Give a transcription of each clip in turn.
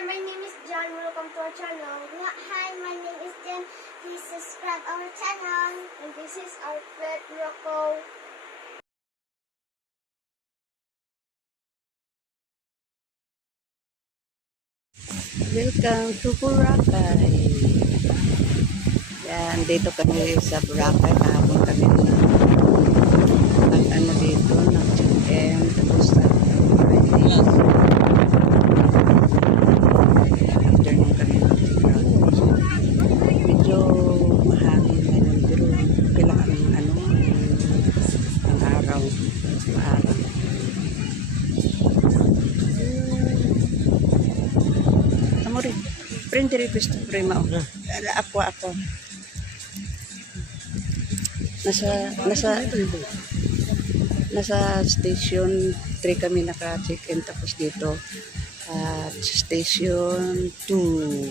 Hi, my name is John. Welcome to our channel. Hi, my name is Jen. Please subscribe our channel. And this is our pet, Rocco. Welcome to Boracay. Yan, dito kami sa Boracay. Kahapon kami nag-ano dito, nag-check-in. Tapos afternoon kami nag-check-out. Medyo mahangin ngayon, pero kailangan ang araw. Maaraw. Amore, prendere questo prima. Ako. Nasa station 3 kami naka-check-in, tapos dito at station 2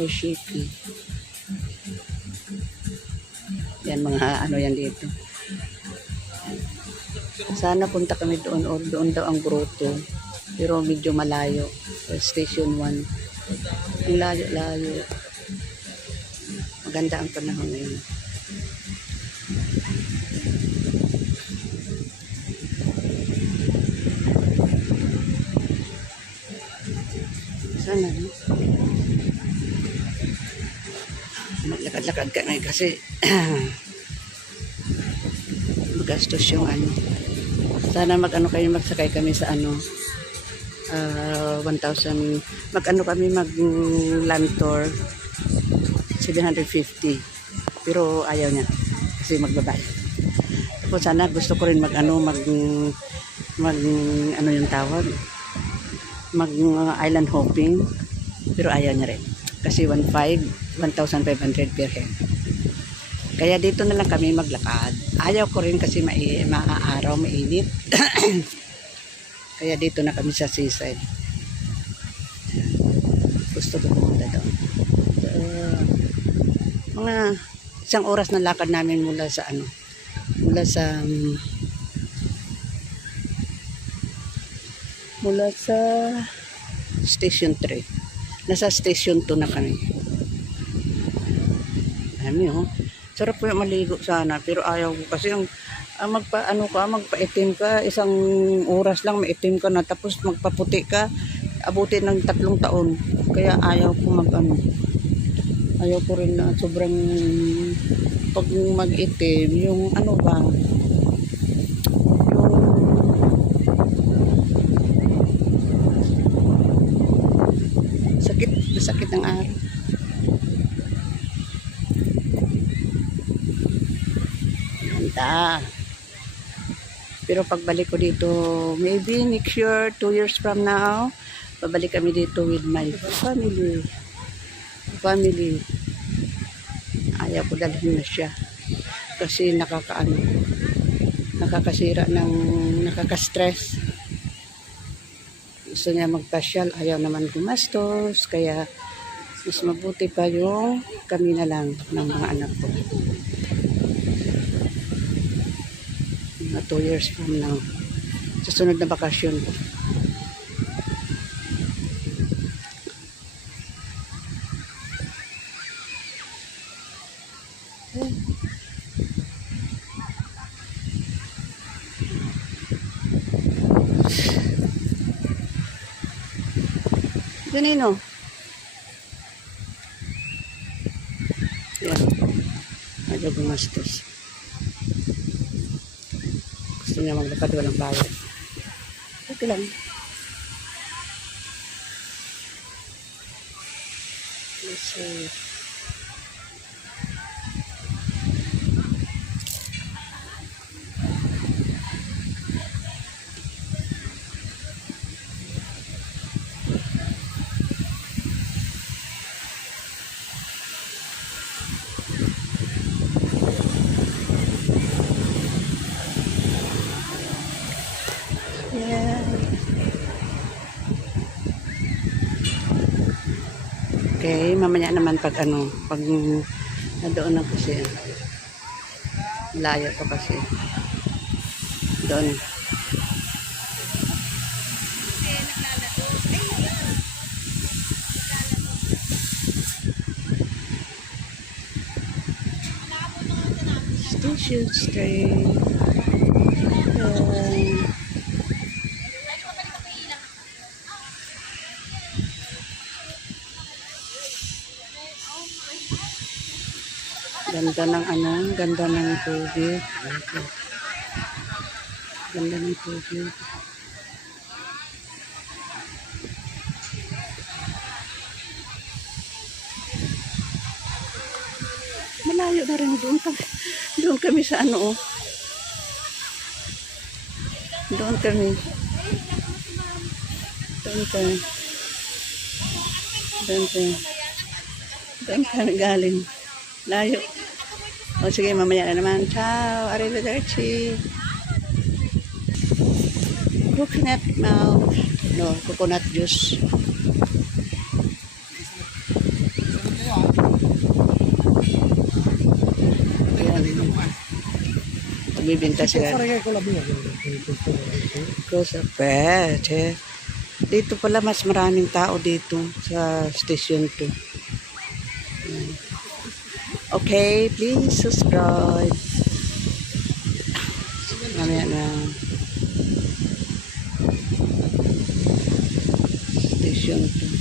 Moshiki. Yan mga ano yan dito. Sana punta kami doon, o doon daw ang grotto, pero medyo malayo. Station 1. Ang layo. Maganda ang panahon ngayon. Sana, no? Maglakad-lakad kami kasi magastos yung ano. Sana magsakay kami sa 1,000, mag land tour 750, pero ayaw niya kasi magbabayad. Tapos sana gusto ko rin yung tawag, island hopping, pero ayaw niya rin kasi 1,500 per head. Kaya dito na lang kami maglakad. Ayaw ko rin kasi maaaraw, mainit. Kaya dito na kami sa seaside. Gusto ko pumunta doon. Mga isang oras na lakad namin mula sa station 3. Nasa station 2 na kami. Sarap po yung maligo sana, pero ayaw ko kasi magpa-itim ka, isang oras lang maitim ka na, tapos magpaputi ka, abutin ng 3 taon. Kaya ayaw ko ayaw ko rin na sobrang pag mag-itim, yung sakit ng araw. Pero pagbalik ko dito, maybe next year, 2 years from now, babalik kami dito with my family. Ayaw ko dalhin na siya kasi nakaka-stress. Gusto niya magpasyal, ayaw naman gumastos, kaya mas mabuti pa yung kami na lang ng mga anak ko. 2 years from now, sa sunod na bakasyon ko. Ganino? Yan. Ayaw gumastos. Gusto niya maglakad, walang bayad. Okay lang. Let's see. Yeah. Okay, mamaya naman pag doon na kasi layo to kasi doon Station Street. Yan. Ganda ng ano, ganda ng tubig. Ganda ng tubig. Malayo na rin doon. Doon kami sa ano, oh. Doon kami. Doon kami. Doon kami. Doon kami galing. Layo. O sige, mamaya na naman. Ciao. Arrivederci. Coconut milk. No, coconut juice. Ayan. Magbibinta sila. Pwede. Dito pala mas maraming tao dito sa station 2. Okay, please subscribe. Mamaya na. Station 2.